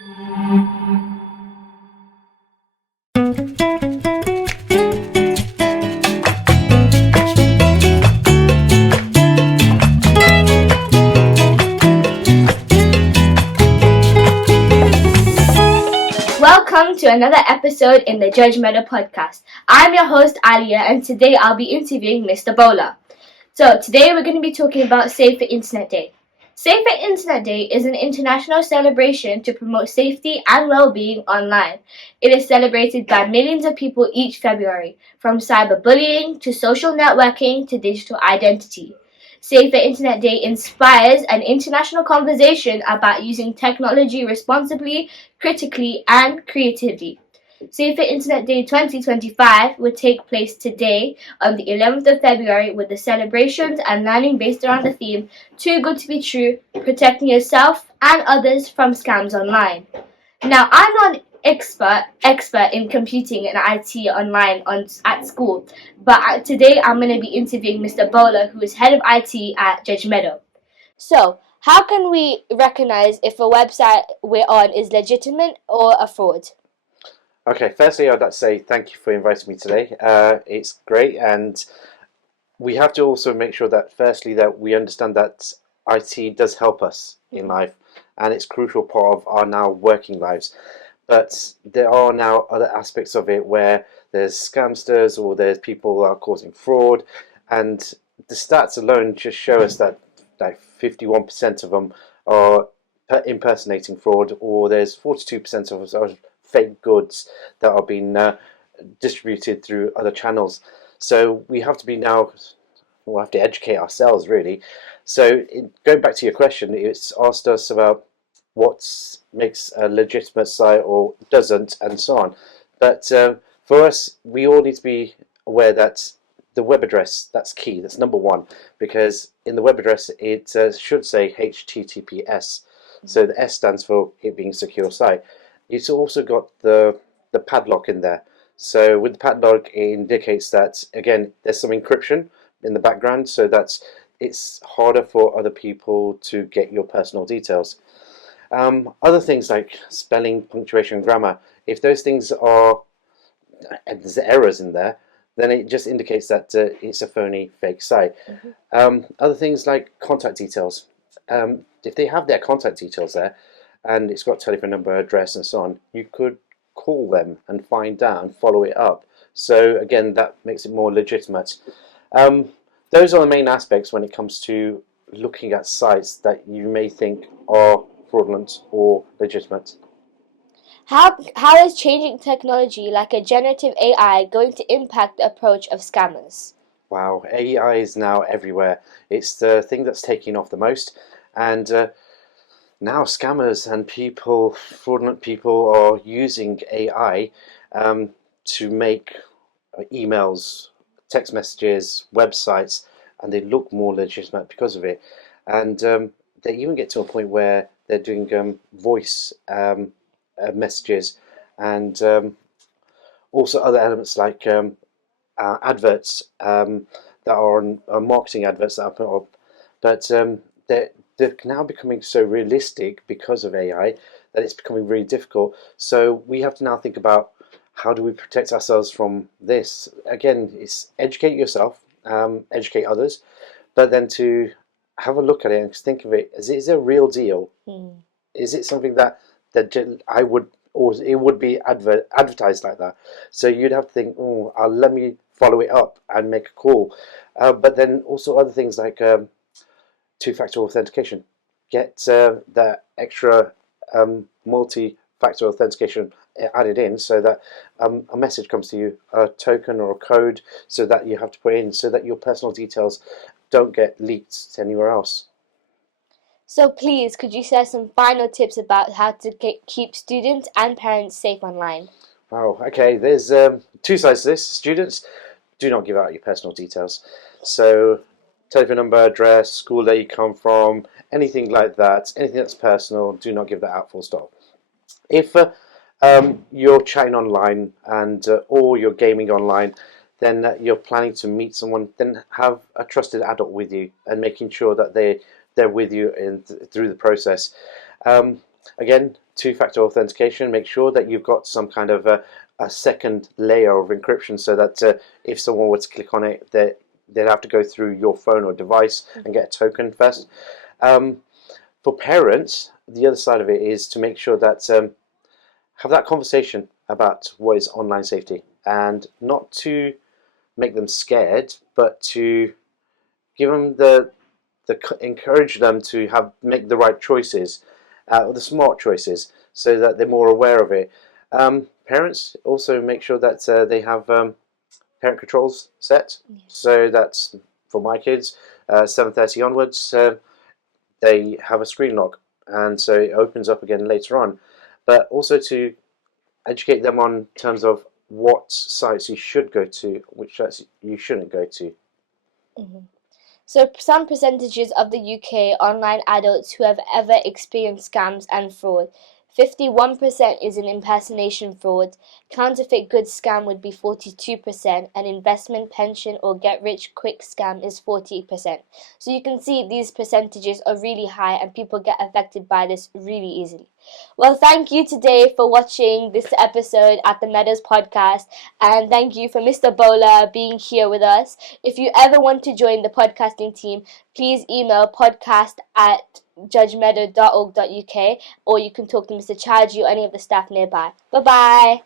Welcome to another episode in the Judgemeadow podcast. I'm your host Aaliyah, and today I'll be interviewing Mr. Bowler. So today we're going to be talking about Safer Internet Day. Safer Internet Day is an international celebration to promote safety and well-being online. It is celebrated by millions of people each February, from cyberbullying to social networking to digital identity. Safer Internet Day inspires an international conversation about using technology responsibly, critically, and creatively. Safer Internet Day 2025 will take place today on the 11th of February with the celebrations and learning based around the theme Too Good to Be True, protecting yourself and others from scams online. Now, I'm not an expert in computing and IT online at school, but today I'm going to be interviewing Mr. Bowler, who is head of IT at Judgemeadow. So, how can we recognize if a website we're on is legitimate or a fraud? Okay, firstly, I'd like to say thank you for inviting me today. It's great, and we have to also make sure that, firstly, that we understand that IT does help us in life, and it's a crucial part of our now working lives. But there are now other aspects of it where there's scamsters or there's people who are causing fraud, and the stats alone just show us that like 51% of them are impersonating fraud, or there's 42% of us are fake goods that are being distributed through other channels. So we have to be now, we'll have to educate ourselves really. So going back to your question, it's asked us about what makes a legitimate site or doesn't, and so on. But for us, we all need to be aware that the web address, that's key, that's number one, because in the web address it should say HTTPS. So the S stands for it being a secure site. It's also got the padlock in there. So with the padlock, it indicates that, again, there's some encryption in the background, so that it's harder for other people to get your personal details. Other things like spelling, punctuation, grammar, if those things are, and there's errors in there, then it just indicates that it's a phony, fake site. Other things like contact details. If they have their contact details there, and it's got telephone number, address, and so on, you could call them and find out and follow it up. So again, that makes it more legitimate. Those are the main aspects when it comes to looking at sites that you may think are fraudulent or legitimate. How is changing technology like a generative AI going to impact the approach of scammers? Wow, AI is now everywhere. It's the thing that's taking off the most, and now scammers and people, fraudulent people, are using AI to make emails, text messages, websites, and they look more legitimate because of it. And they even get to a point where they're doing voice messages, and also other elements like adverts that are on marketing adverts that are put up. But they're now becoming so realistic because of AI that it's becoming really difficult. So we have to now think about, how do we protect ourselves from this? Again, it's educate yourself, educate others, but then to have a look at it and think of it, is it a real deal? Is it something that I would, or it would be advertised like that? So you'd have to think, oh, let me follow it up and make a call. But then also other things like two-factor authentication. Get that extra multi-factor authentication added in, so that a message comes to you, a token or a code, so that you have to put in, so that your personal details don't get leaked to anywhere else. So please, could you share some final tips about how to keep students and parents safe online? Wow, okay, there's two sides to this. Students, do not give out your personal details. So telephone number, address, school that you come from, anything like that, anything that's personal, do not give that out, full stop. If you're chatting online and or you're gaming online, then you're planning to meet someone, then have a trusted adult with you and making sure that they're with you through the process. Again, two-factor authentication. Make sure that you've got some kind of a second layer of encryption, so that if someone were to click on it, they'd have to go through your phone or device and get a token first. For parents, the other side of it is to make sure that have that conversation about what is online safety, and not to make them scared, but to give them encourage them to make the right choices, the smart choices, so that they're more aware of it. Parents also make sure that they have parent controls set. So that's for my kids, 7:30 onwards, they have a screen lock, and so it opens up again later on. But also to educate them on terms of what sites you should go to, which sites you shouldn't go to. Mm-hmm. So some percentages of the UK online adults who have ever experienced scams and fraud. 51% is an impersonation fraud, counterfeit goods scam would be 42%, and investment, pension or get-rich-quick scam is 40%. So you can see these percentages are really high and people get affected by this really easily. Well, thank you today for watching this episode at the Meadows podcast, and thank you for Mr. Bowler being here with us. If you ever want to join the podcasting team, please email podcast@judgemeadow.org.uk, or you can talk to Mr. Chaji or any of the staff nearby. Bye-bye.